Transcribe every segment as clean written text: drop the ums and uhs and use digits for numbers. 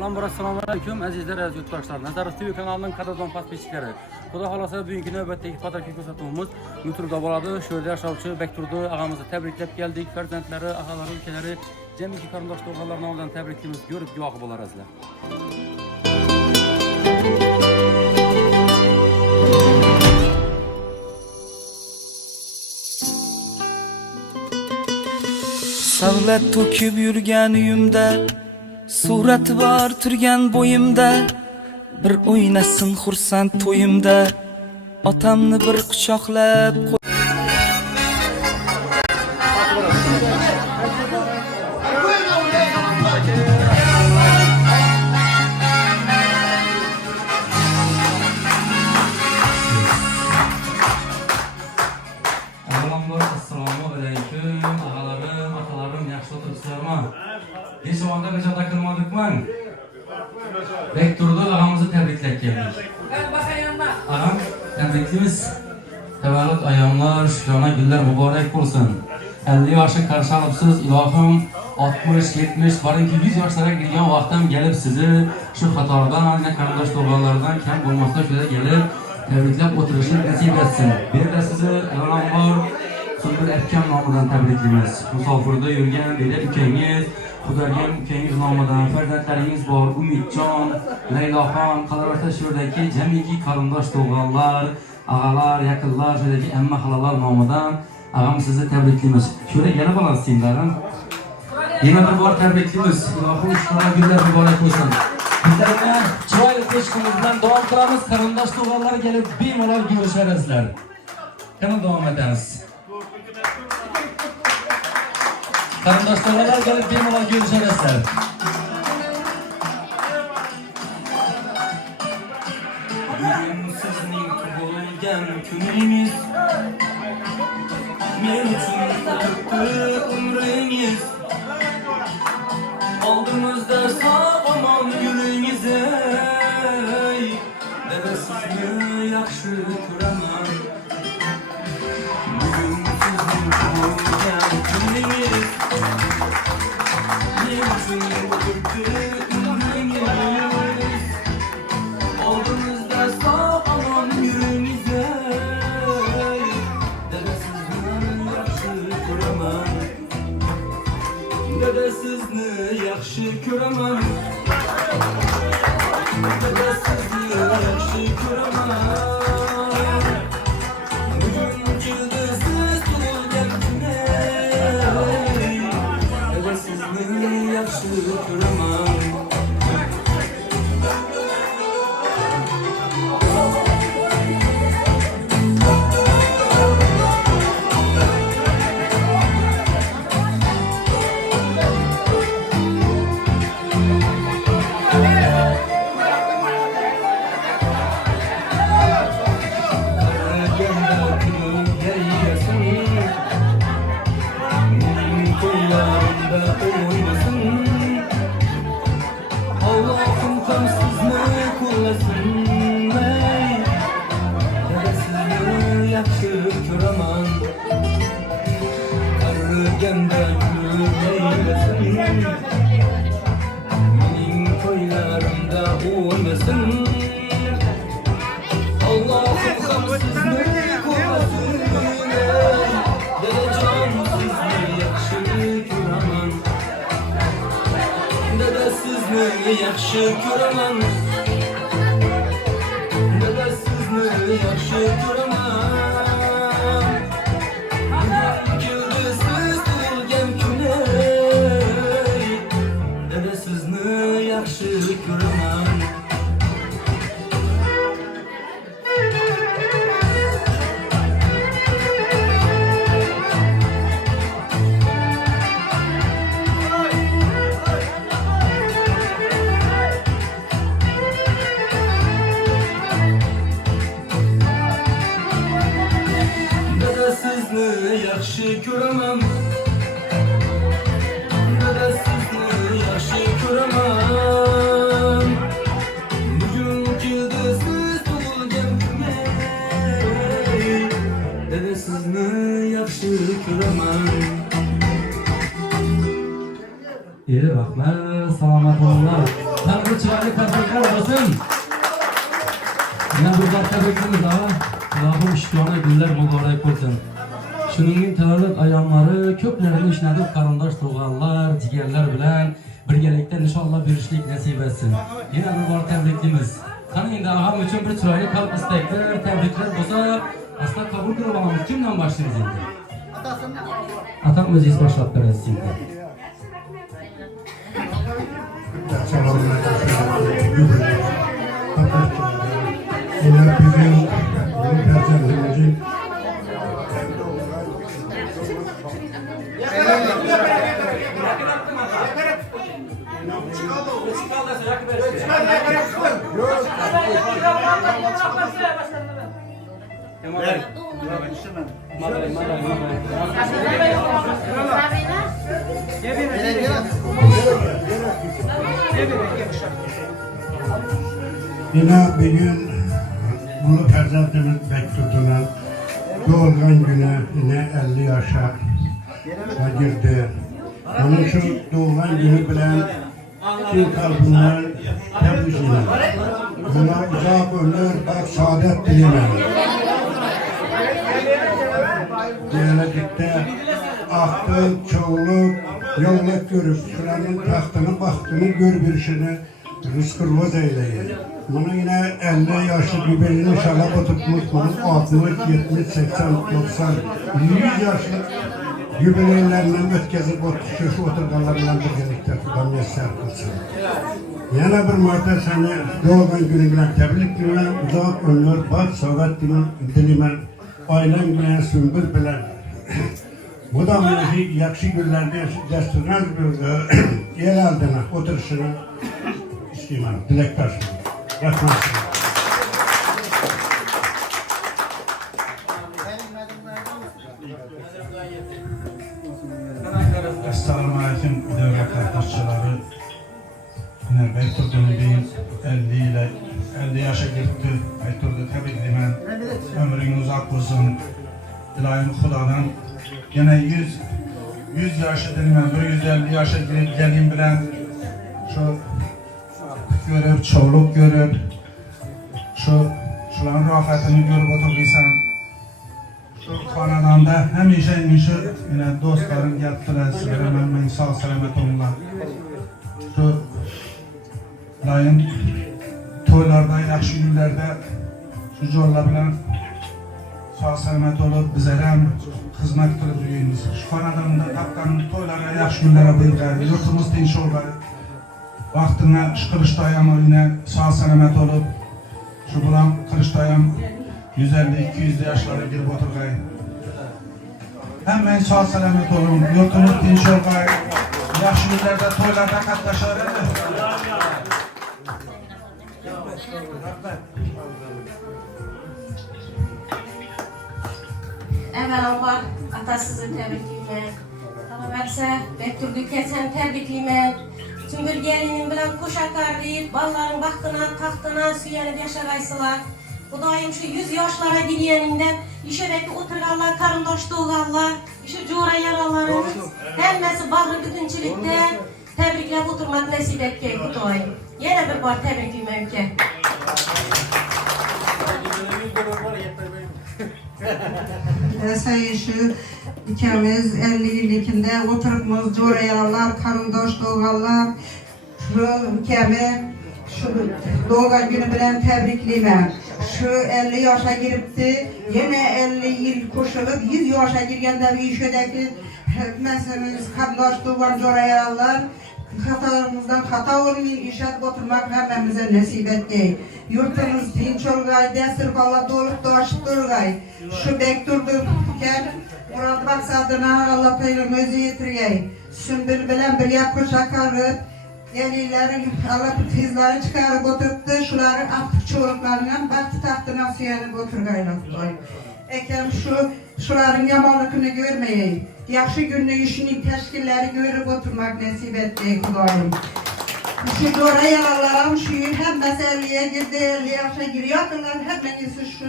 Avvalambor assalomu alaykum azizlar, aziz yurtdoshlar. Nazaris TV kanalining qadrdon pasbechilari. Xudo xolasa bugungi navbatdagi pодарка ko'rsatuvimiz Nuturda bo'ladi. Shu yerda yashovchi Bekturdi og'amizni tabriklab keldik. Farzandlari, og'alari, ukalari, jamiki qarindosh urug'lar nomidan tabrikimiz ko'rib guvohi bo'larsizlar. Savlat to'kib yurgan uyimda, surati bor turgan bo'yimda, bir o'ynasin xursand to'yimda, otamni bir quchoqlab Assalomu alaykum og'alarim, akalarim, yaxshi o'tiribsizlarmi? Hech vaqtda qachonda kirmadikman. Bekturdi og'amizni tabriklab keldik. Og'am, tabriklaymiz. Tavallud ayyomlar, shukrona kunlar muborak bo'lsin. 50 yoshni qarshi olibsiz, ilohim 60, 70, barinki 100 yoshlarga kirgan vaqtim kelib sizni shu xatordan, qarindosh to'g'onlardan kam bo'lmasdan shular kelib tabriklab o'tirishni nasib etsin. Bu yerda sizni avvalambor Sunbul akam nomidan tabriklaymiz. Musofirda yurgan dedi ukangiz, Xudoyim ukangiz nomidan farzandlaringiz bor, Umidjon, Layloxon, qatorda shurdagi jamiki qarindosh to'g'onlar, og'alar, yaqinlar, shurdagi amma xalalar nomidan og'am sizni tabriklaymiz. Shura yana bo'lasiz senlarim. Yana bir bor tabriklaymiz. Ilohim shukrona kunlar muborak bo'lsin. Bizlarga chiroyli qo'shiqimiz bilan davom qilamiz. Qarindosh to'g'onlar kelib bemalol ko'risharasizlar. Qani davom etamiz. Qarindosh to'g'onlar kelib bemalol ko'risharasizlar. Bugun sizning tug'ilgan kuningiz, men uchun o'tibdi umringiz. Oldimizda sog'-omon yuringiz, dada sizni yaxshi ko'raman. Bugun sizning tug'ilgan kuningiz, men uchun o'tibdi umringiz. Oldimizda sog'-omon yuringiz, dada sizni yaxshi ko'raman. Dada sizni yaxshi ko'raman. Dada sizni yaxshi ko'raman. Bugun keldi siz tug'ilgan kun, dada sizni yaxshi ko'raman. Allah'ım tam sizni qo'llasin, dada sizni yaxshi ko'raman. Qariganda kulmaylasin, mening to'ylarimda o'ynasin. Allah'ım tam sizni qo'llasin, dadajon sizni yaxshi ko'raman. Dada sizni yaxshi ko'raman. Dada sizni yaxshi ko'raman. Bugun keldi siz tug'ilgan kun, dada sizni yaxshi ko'raman. Rahmat, salomat bo'linglar. Tanrı chiroyli tabriklar bo'lsin. Yana bir bor tabriklaymiz ha. Ilohim shukona günler muborak bo'lsin. Shuningdek tavallud ayyomlari ko'plarini ishnadib qarindosh tug'anlar, jigarlar bilan birgalikda nishonlab berishlik nasib etsin. Yana bir bor tabriklaymiz. Qani endi og'am uchun bir chiroyli qalb istaklar, tabriklar bo'lsa, asla qabul qilib olamiz. Kimdan boshlaymiz endi? Atam o'zingiz boshlab berasiz endi. Yine bir gün bunu Ferzat'ımız Bektutu'nun doğurgan günü yine 50 yaşa girdi. Onun şu doğurgan günü bilen tüm kalbimden tebrik ederim. Buna uzak ömür, bak saadet dilemem. Gelecekte aktı, çoğuluk, yolluk görüp, şuranın tahtını, baktığını gör bir işini rızkırvaz eyleyin. Bunu yine 50 yaşlı gübelini inşallah oturtmuş, bunun 60, 70, 80, 90, 100 yaşlı gübeleylerinin ötkezip şu oturganlarından birlikte tutan mesler kılsın. Yana bir marta seni doğulan gününden tebrik ediyorum. Uzak ömür, bak, sağlat dilemen, ailen bilen, sümbül bilen. Bu da bizi yakşı günlerde desturmaz bir yer aldığına, oturuşunu istiyorum, dilektaşım. Rahmet. Esselamu Aleyküm değerli arkadaşları. Yine Beyturdu'nun değil 50 yaşa gitti. Beyturdu tebrik ederim. Ömrün uzak olsun. Dilayım Kudadan. Yine 100 yaşa dedim ben. 150 yaşa geleyim bilen şu görüp, çoğuluk görüp şuların rahatını görüp oturursan şu kanadanda hemşe yine dostlarım geldiler sigara ben sağ selamet olurlar. Şu layın toylarda, yaxşı günlerde şu zorla bilen sağ selamet olup bizlere hem hizmet kılıp duyuyunuz. Şu kanadanda tapkanın toylara, yaxşı günlere buyurlar, yurtumuz dinç olurlar. Vaktine şu Kırıştayam yine sağ selamet olup şu bulan Kırıştayam 150-200 yaşlara girip oturgay. Hemen sağ selamet olun, yurtunuz dinç olgay. Yaxşı günlerde toylarda katlaşar. Evvelallah atasızı tebrikliyim. Tamam hepsi Bekturdu kesen tebrikliyim. Sümbül gelinin bilen koşakar deyip, balların baktına, tahtına süyenip yaşagaysılar. Kudayım şu 100 yaşlara giriyeninden, işedeki oturganlar, karındaş doğanlar, şu cura yaralarımız, hemmesi bağrı bütünçülükte tebrikleyip oturmak nasip etken Kudayım. Yine bir var tebrikliyim ki. Sayın şu ikimiz 50 yıllıkinde oturupmuz, cura yaralar, karındaş doğanlar, şu ülkemi şu doğal günü bilen tebrikliyim. Şu 50 yaşa giripti, yine 50 yıl koşulup 100 yaşa girgende bir işedeki meselemiz kardeş doğan cura yaralar, hatalarımızdan hata olmayın, işe oturmak hemmemize nasip etti. Yurtumuz dinç olgay, destur valla dolup dolaşıp durgay. Şu Bekturdu gel, Murat maksadına Allah Teala özü yetirgay. Sümbül bilen bir yapı şakarıp, Yenilerin Allah tizleri çıkarıp oturttu, şuları aktif çoğuluklarından baktı tahtına süyenip oturgayla koy. Ekem şuların yamanlıkını görmeyin. Yaxşı günlü işini teşkilleri görüp oturmak nasip etti Kudayım. Şu cora yaralarım şu hem meseleye girdi, 50 yaşa giriyorlar, hemen şu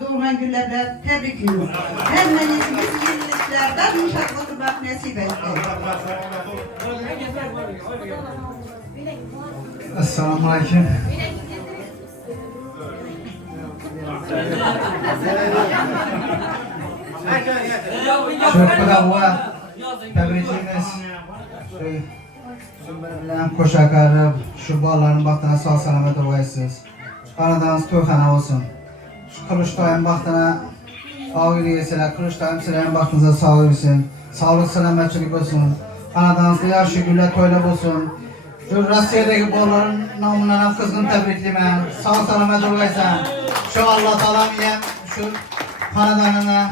doğulan günlerle tebrikliyorum. Hemmenizi biz yeniliklerden inşallah oturmak nasip etti. Assalamu alaikum. Çok bravo. Tebrikimiz. Bilen koşakarıp şu bağların baktığına sağ selamet olayısınız. Aradığınız toyxana olsun. Şu Kılıçdaroğlu'nun baktığına sağ yürüyeseler, Kılıçdaroğlu'nun sizlerin baktığınıza sağ yürüsün. Sağlık, selametçilik olsun. Aradığınızda yaşı gülle toyla olsun. Şu Rusya'daki bağların namından kızgın tebrikliyim. Sağ selamet olaysan. Şu Allah Teala şu xanadanına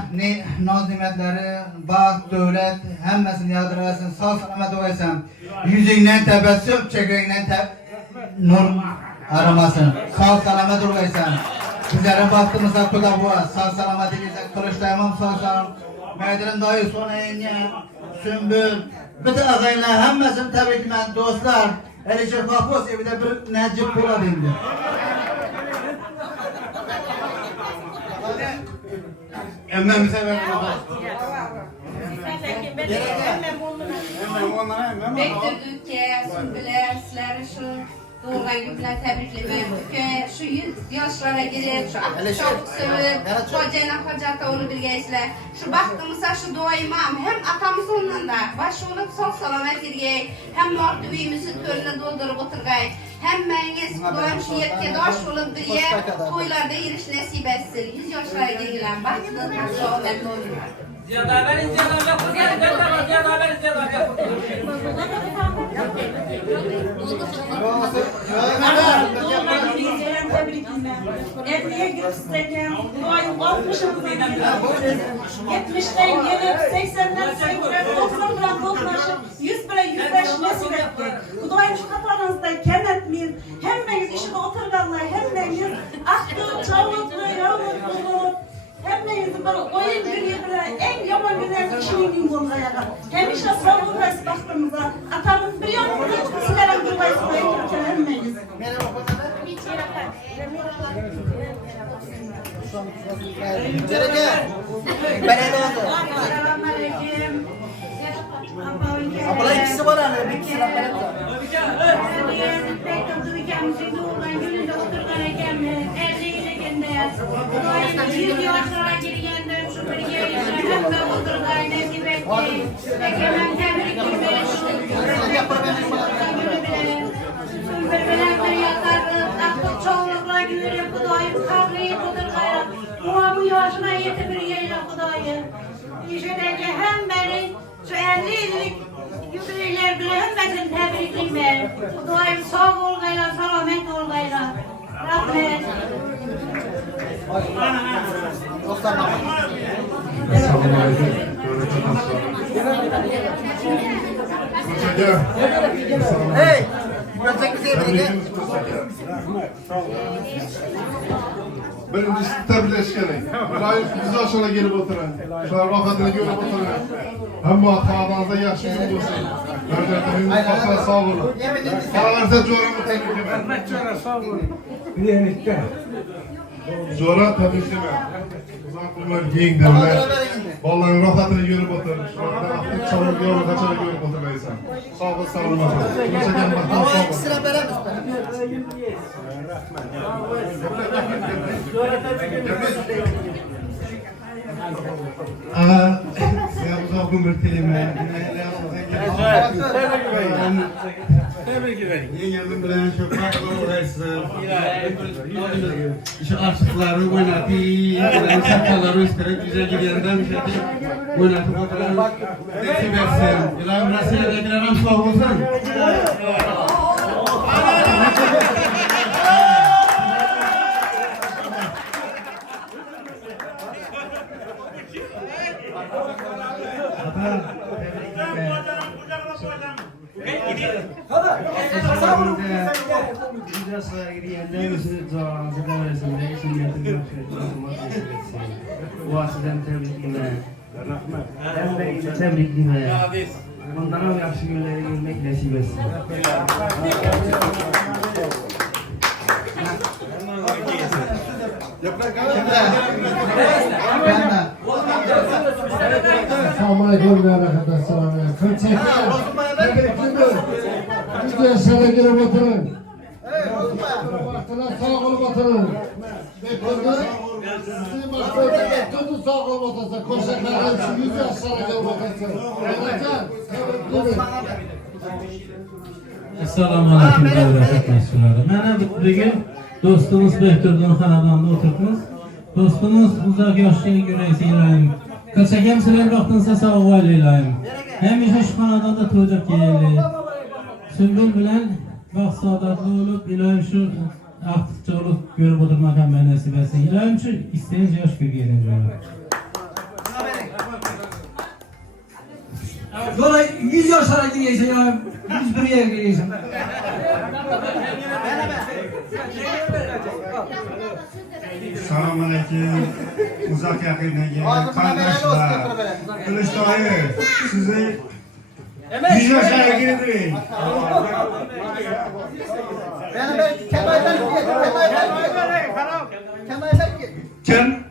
naz nimetleri, bağ, dövlət, həmməsini yadırasın, sağ salamat olaysan. Yüzündən təbəssüm, çəkəyindən nur aramasın. Sağ salamat olaysan. Bizlere baktığımızda kuda bu, sağ salamat edilsen, Kılıçdaroğlu sağ salamat. Meydanın dayı sona eniyen, Sümbül, bütün ağaylar, həmməsini təbriklə, dostlar. Elicir Kapos evde bir Necip Polat indi. Emmemize verin. Bektirdik Sümbüler, sizleri şu doğulan günler tebriklemek. Şu yaşlara girip, şu çabuk sövüp, hocayla hocata onu bilgeysler. Şu baktığımızda şu dua imam, hem atamız ondan da başı olup sağ salamet girgey, hem mordübimizi törüne doldurup oturgay, hem meniz kudayım şu yetke daş olup bir yer, toylarda yiriş nasip etsin. 100 yaşlara girilen, baktığınız şu ahmetli olurlar. Ziyada verin, ziyada verin. Evliye gösterken duayı 70'ten gelip 80'den 80'den 90'dan 90'laşıp 100 bile 105 nasip etti. Bu duayı şu kafanızda kem etmeyin. Hemmeniz işine oturganlar, hemmeniz aktı, çavuklu, yavuklu, hemmeniz böyle oyun günü bile en yaman günler kişinin gün olmayalar. Hem işte savunmayız baktığımıza. Atamız biliyor musunuz? Sizlerin durmayısına etkilken hemmeniz. Selamünaleyküm. Abla ikisi var hani, bir kere bu yaşına yetibiriyle Kudayı. İşedeki hem beni şu 50 yıllık yübüleyler bile hemmesini tebrikliyim ben. Kudayım sağ ol gayla, selamet ol gayla. Rahmet. Hey! Görecek bize bir Birincisi tebrikleşkenik. Layık bizi aşağıya gelip oturun. Şular vakatını görüp oturun. Hem bu hatalarınızda yaxşı gün olsun. Göreceğiniz vakitler sağ olun. Paralarınıza coğramı teklif edin. Sağ olun. Birlikte. Coğra tebrikleme. Uzak durmak giyin derler. Vallahi vakatını görüp oturun. Şularda aktif çabuk yolu kaçarak görüp oturmaysan. Sağ olun, sağ olun. Konuşacağım baktım, sağ olun. Sıra veremez. Aha, ya uzak bir kelime. Tebrik ederim. Yengem bilen çok farklı olaysın. Şu aşıkları oynatayım, şarkıları üstelik güzel gidenden bir şey oynatıp oturalım. Nasip etsin. İlahim Resulü'dekilerim sağ olsun. Tebrikliyim. Bundan yaxşı günlere gelmek nasip etsin. Assalamualaikum warahmatullahi wabarakatuh. Tebrikler. Güzel sana girip oturun. Vaktine sağ olup oturun. Bekleyin. Sizin vaktinize bekleyin sağ olup otursun. Koşaklarım şu 100 yaşlara gelip otursun. Anlatacağım. Tebrikler. Assalomu alaykum davlat qatnashchilari. Mana bugun do'stimiz Bekturjon xonadonida o'tiribmiz. Do'stimiz uzoq yoshga yuraysiz iloyim. Qilsakam sizlar vaqtinizda sog' bo'ling iloyim. Hamisha shu xonadonda to'jib kelaylik. Sungul bilan baxt saodatli bo'lib, iloyim shu ortiqcha bo'lib ko'rib o'tirmak ham nasib etsin. Iloyim shu iste'dod yosh ko'rgan. Yola 100 yaşlara gireysin ya, 101'ye gireysin. Selamun aleyküm. Uzak yakından gelen kardeşler. Kılıçdaroğlu sizi 100 yaşlara girdirin. Kim?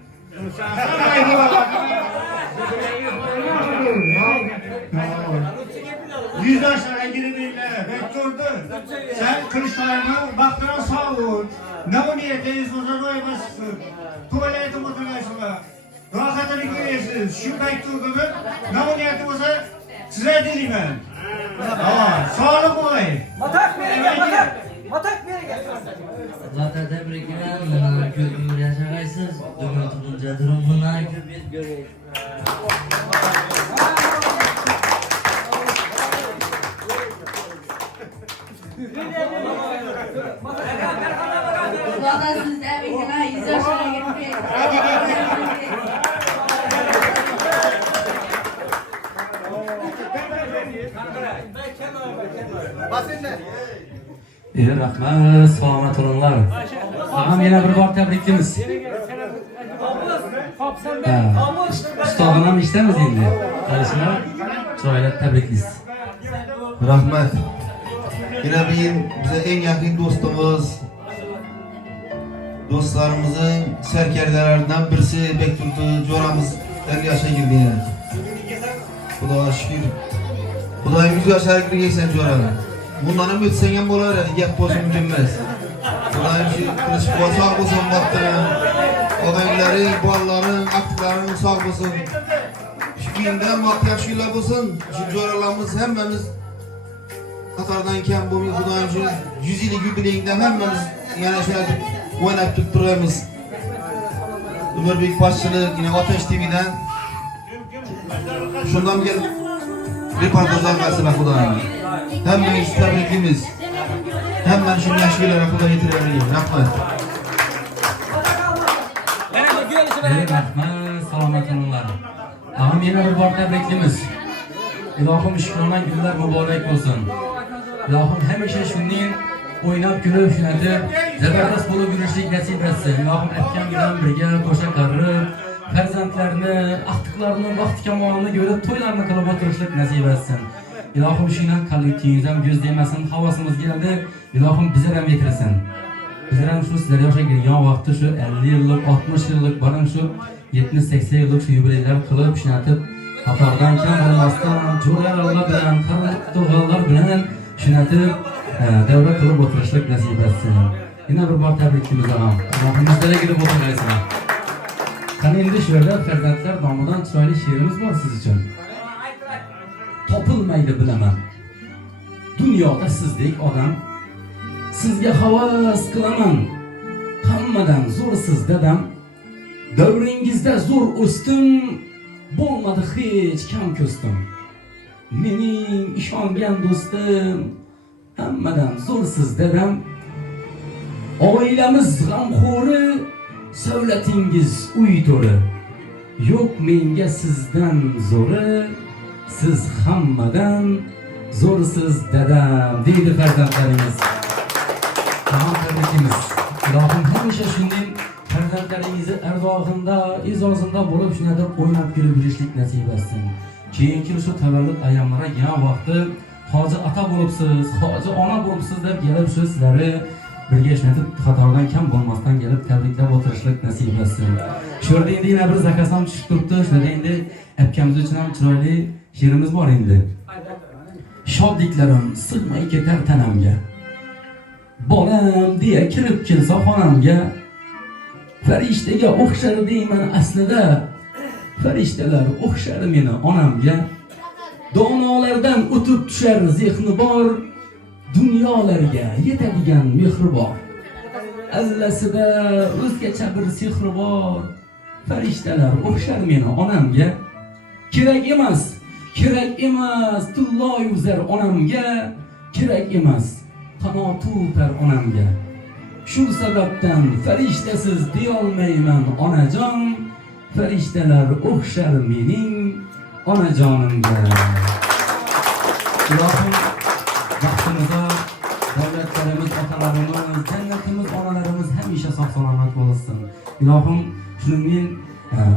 100 yaşlara girdiğinle bekliyordu. Sen Kılıçdaroğlu'na baktığına sağ ol. Ne o niyetiniz bozar oymazsın. Tuvalete oturuyorsunuz. Rahatını görüyorsunuz. Şu bekliyordu. Ne o niyeti bozar size dileyim ben. Sağlık oy. Matak beri gel, matak beri gel. Zaten tebrikler, köp ömür yaşarsınız. Dönem tutunca durum bundan köp göreyim. Valla siz de bekle, 100 yaşlara girmeyin. Rahmat, salomat olinglar. Ağam yana bir bor tabriklaymiz. Ustozini ham eshitamiz endi. Qarashinglar, chiroyli tabriklaysiz. Rahmet. Yine bize en yakın dostumuz, dostlarımızın serkerdelerinden birisi Bekturjon Joramız 50 yaşa girdi. Xudoga şükür. Xudoyim 100 yaşa girgeysen Joram. Bundan hem ötsen hem bolar edi, gap bolsa mükemmez. Xudoyim şu Kılıçbuğa sağ bolsun vaktine. Odayları, bolaların, aktiflarının sağ bolsun. Şu günden vakti yaxşı yıllar bolsun. Şu Joralarımız hemmemiz Katardan kem bu Xudoyim şu 100 yıllık yubileyinden hemmemiz yana şöyle oynayıp tutturuyumuz. Ömürbek başçılığı yine Ateş TV'den şundan gel reportajlar gelsin Xudoyim. Hemmemiz tebriklimiz. Hemen şu yaşlılara Xudo yetirelim. Rahmet. Rahmat, salomat olinglar. Ağam yana bir bor tabriklaymiz. Ilohim shukrona kunlar muborak bo'lsin. Ilohim hamisha shunday o'ynab kulib shunatib zabardast bo'lib yurishlik nasib etsin. Ilohim akam bilan birga qo'sha qarib farzandlarni, ahtiqlarni, vaqti kamolini ko'rib to'ylarni qilib o'tirishlik nasib etsin. Ilohim shundan kollektivingiz ham ko'z demasin, havosimiz keldi. Ilohim bizlar ham yetirsin. Bizlar ham shu sizlar yoshga kirgan vaqtda shu 50 yillik, 60 yillik, barin shu 70-80 yillik shu yubileylar qilib shunatib Qatardan kam bo'lmasdan jo'ralar bilan, qarindorlar bilan shunatib davra qilib o'tirishlik nasib etsin. Yana bir bor tabrikimiz ham. Rahmatlarga kirib o'tirasizlar. Qani endi shu yerda farzandlar nomidan chiroyli she'rimiz bor siz uchun. Topilmaydi bilaman. Dunyoda sizdek odam, sizga havas qilaman. Hammadan zo'rsiz dadam. Davringizda zo'r o'sdim. Bo'lmadi hech kam ko'stim. Mening ishongan do'stim, hammadan zo'rsiz dadam. Oilamiz g'amxo'ri, savlatingiz uy to'ri. Yo'q menga sizdan zo'ri, siz hammadan zo'rsiz dadam deydi farzandlaringiz. Tamam tabrikimiz. Ilohim hamisha shunday farzandlaringizni ardog'inda, izozida bo'lib shunday o'ynab kulib yurishlik nasib etsin. Keyingi shu tavallud ayyomlari yana vaqti hoji ota bo'libsiz, hoji ona bo'libsiz deb kelib shu sizlarni birga ishlatib xatodan kam bo'lmasdan kelib tabriklab o'tirishlik nasib etsin. Shu yerda endi yana bir zakasam tushib turibdi. Shunda endi akamiz uchun ham chiroyli she'rimiz bor endi. Shodliklarim sig'may ketar tanamga. Bolam deya kirib kelsa xonamga. Farishtaga o'xshar deyman aslida. Farishtalar o'xshar meni onamga. Donolardan o'tib tushar zehni bor. Dunyolarga yetadigan mehri bor. Allasida o'zgacha bir sehri bor. Farishtalar o'xshar meni onamga. Kerak emas tullo yuzar onamga. Kerak emas qanoti o'tar onamga. Shu sababdan farishtasiz deyolmayman onajon. Farishtalar o'xshar mening onajonimga. Ilohim baxtimizda davlatlarimiz, otalarimiz, jannatimiz, onalarimiz hamisha sog' salomat bo'lsin. Ilohim shuningdek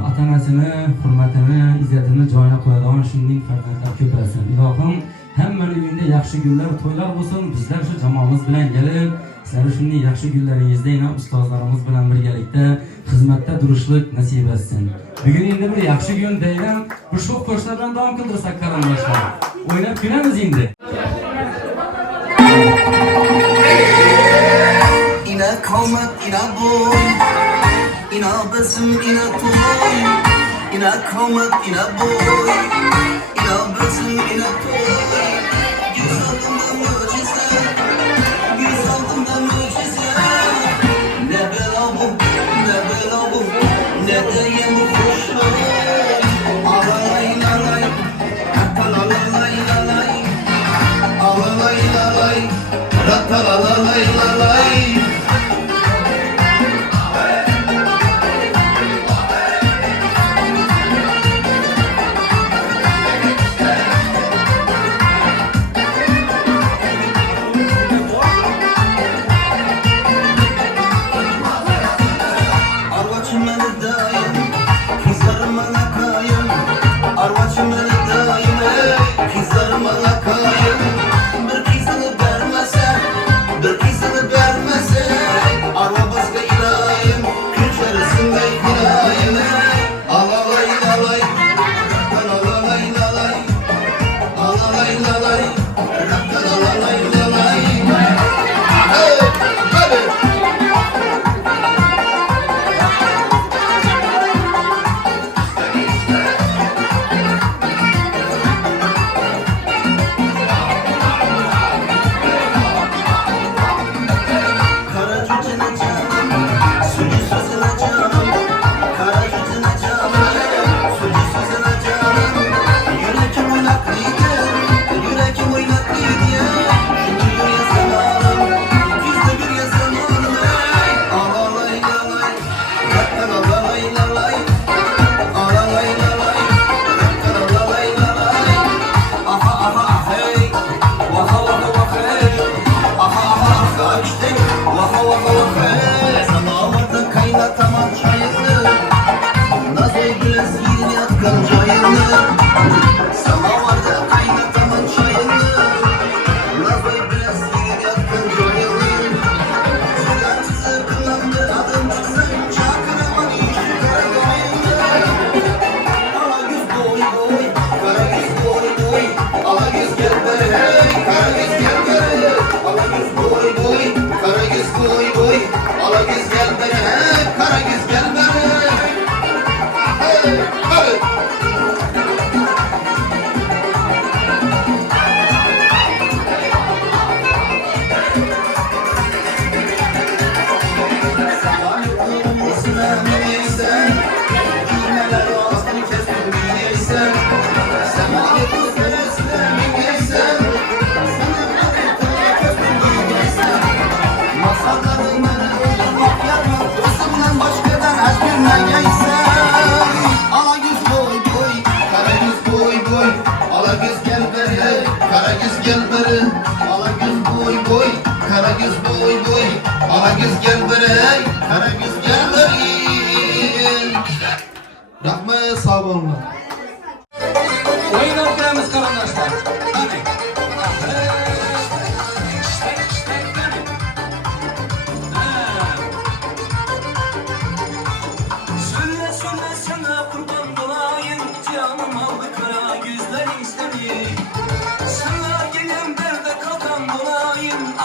ota-onasini, hurmatini, izzatini joyiga qo'yadigan shuningdek farzandlar ko'paysin. Ilohim hammaning uyida yaxshi kunlar, to'ylar bo'lsin. Bizlar shu jamoamiz bilan kelib, sizlar shunday yaxshi kunlaringizda yana ustozlarimiz bilan birgalikda xizmatda turishlik nasib etsin. Bugun endi bir yaxshi kun deyman. Bu sho'x qo'shiqlar bilan davom qildirsak qarindoshlar. O'ynab kulamiz endi. Ina qomat, ina boy, ina basm, ina to'y, ina qomat, ina boy, ina basm, ina to'y. Güzelimden mucize, güzelimden mucize. Ne bela bu, ne diyeyim bu kuşlar. Alalay lalay, alalay lalay, alalay lalay, alalay lalay. Rahmet sağ olun. Oyun okuyamız karandaşlar. Hadi.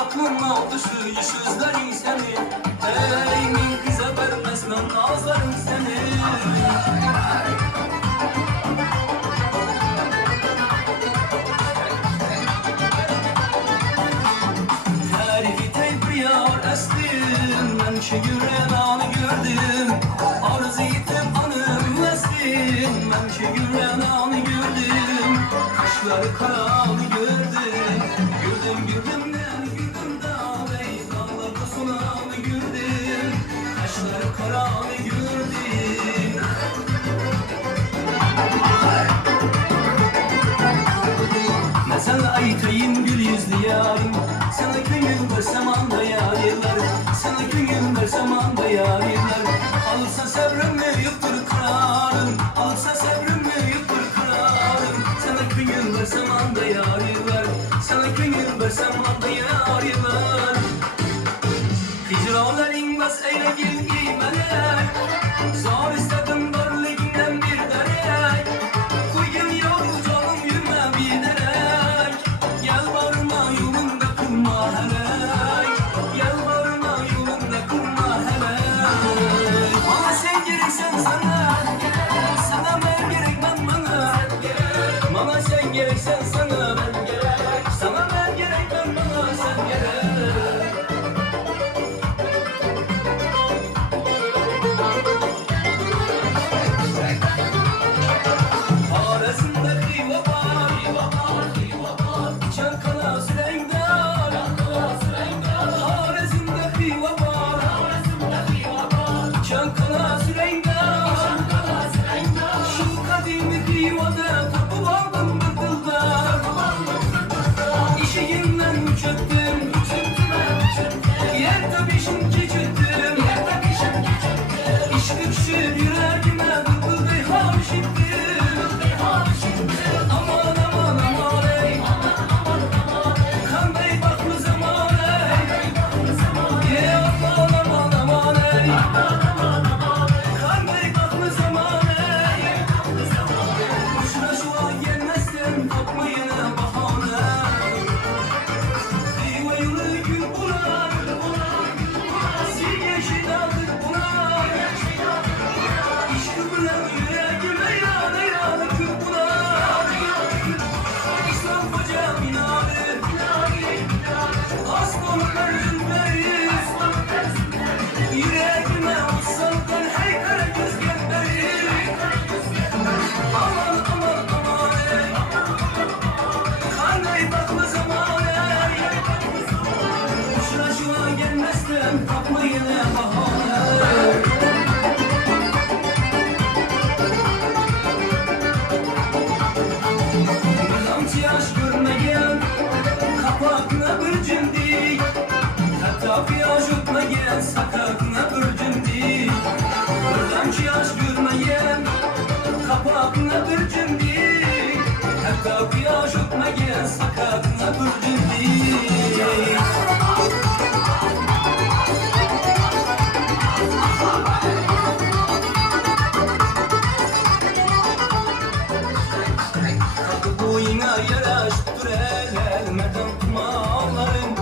aklımda düşüyor sözlerin seni. Ey min kıza vermez ben nazarım seni. Tarihi tebriyar estim, ben şu yüreğin anı gördüm. Arzu ettim anım estim, ben şu yüreğin anı gördüm. Kaşları karalı gördüm, gördüm dağ ey dağlarda sunanı gördüm. Kaşları karalı gördüm. Mesela aytayım gül yüzlü yarim, sana gönül versem anda yarirler, sana gönül versem anda yarirler. Alırsa sabrımı yoktur kararım, alırsa sabrımı yoktur kararım. Sana gönül versem anda yarirler, sana gönül versem anda yarirler. Hicraların bas eyle gel melek, zor istedim darlığından bir derek. Koyun yavru canım yürüme bir derek. Gel varma yolunda kılma helek, gel varma yolunda kılma helek. Bana sen gereksen sana, sana ben gerek ben bana. Bana sen gereksen sana ben gerek, sana ben gerek ben bana sen gerek. Arasında kıyva var, Çankala Süleyman. Arasında kıyva var, Çankala Süleyman. Şu kadimi kıyvada kapı vardım bıkılda. İşiğimden uçattım, yer tabişim geçirttim. İşte şu yüreğime bıkıldı harşittim. Aman aman aman ey, kanday baklı zaman ey. Ya aman aman aman ey, kanday baklı zaman ey. Boşuna şu an gelmezsen kopmayana bahane. Kıyva yılı gül bular, sil yeşil alır bular. İşte bulan yüreğime yana yana kül bular. İslam Hoca minare, aslanım ölümleri. Yüreğime usaldan hey kara göz gelmeli. Aman aman aman ey, kanday bakma zaman ey. Boşuna şu an gelmezsen kapma yine bahane. Damcı yaş görmeyen kapakına bir cimdik, hatta bir yaş ötmeyen sakakına bir cimdik. Damcı yaş görmeyen kapakına bir cimdik, hatta bir yaş ötmeyen sakakına bir cimdik. Kadı boyuna yaraştır el mekan kumalarım.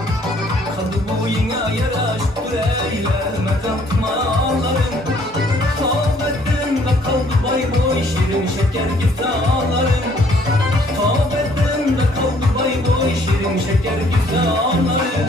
Kadı boyuna yaraştır el mekan kumalarım. Tavbetten de kaldı bay boy şirin şeker giftarlarım. Tavbetten de kaldı bay boy şirin şeker giftarlarım.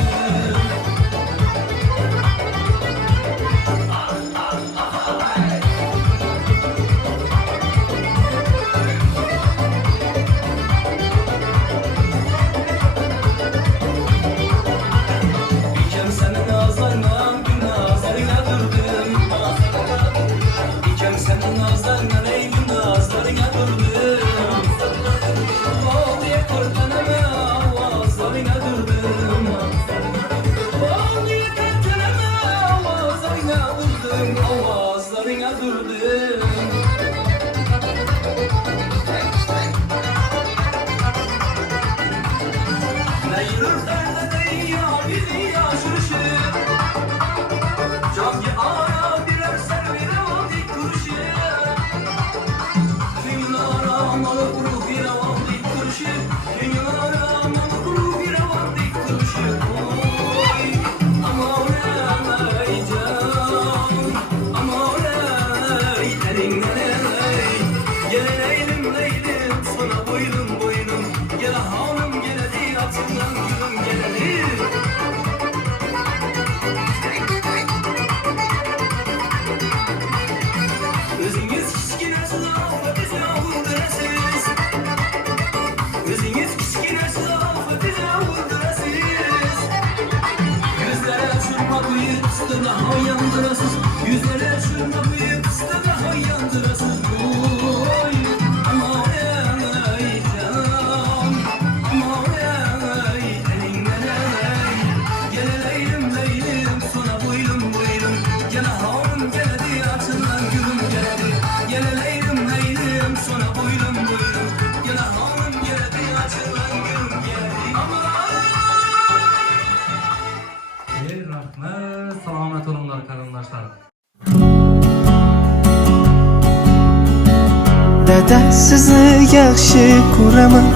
İkem senin nazlarına gün nazarına durdum. İkem senin nazlarına ey gün nazlarına durdum. O diye kurtanama avazlarına durdum. O diye kurtanama avazlarına durdum. Avazlarına durdum. Ne yürür derde değil ya bizi yaşırışı. Canki ara birer servire o dik kuruşu. Dünyara malı kuru bir avan dik kuruşu. Dünyara malı kuru bir avan dik kuruşu. açılan gülüm geleli. Özünüz kichkina xilofa bizni o'ldirasiz. Özünüz kichkina xilofa bizni o'ldirasiz. Yüzlere çırpma bıyık üstüne hayandırasız. Yüzlere çırpma bıyık üstüne hayandırasız. Oy, aman ey canım, aman ey elimden ey. Geleleylim leylim sana boylum boylum. Gene hanım geledi açılan gülüm geledi. Geleleylim leylim sana boylum boylum. Gene hanım geledi açılan gülüm geledi. Aman Ey rahmet, salomat olinglar qarindoshlar. Dada sizni yaxshi ko'raman,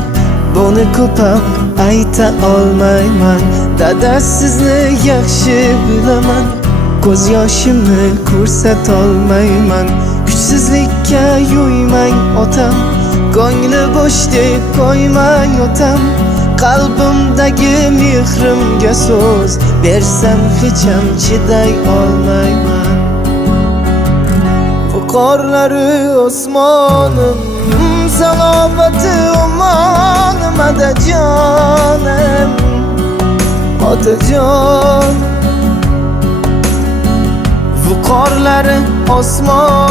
buni ko'p ham ayta olmayman. Dada sizni yaxshi bilaman, ko'z yoshimni ko'rsatolmayman. Kuchsizlikka yo'ymang otam, ko'ngli bo'sh deb qo'ymang otam. Qalbimdagi mehrimga so'z bersam hech ham chiday olmayman. Qorlari osmonim, salovati omonim, otajonim, otajon. Bu qorlari osmon